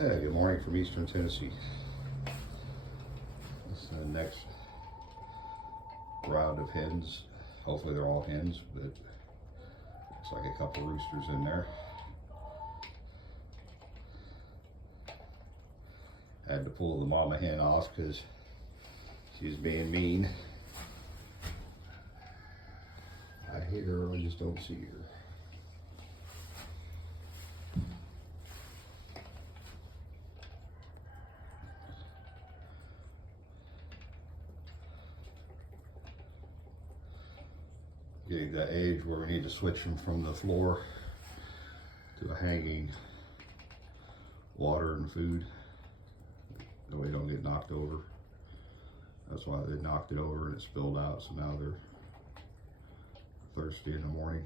Hey, good morning from Eastern Tennessee. This is the next round of hens. Hopefully they're all hens, but looks like a couple roosters in there. Had to pull the mama hen off because she's being mean. I hear her, I just don't see her. Getting that age where we need to switch them from the floor to a hanging water and food. That way they don't get knocked over. That's why they knocked it over and it spilled out, so now they're thirsty in the morning.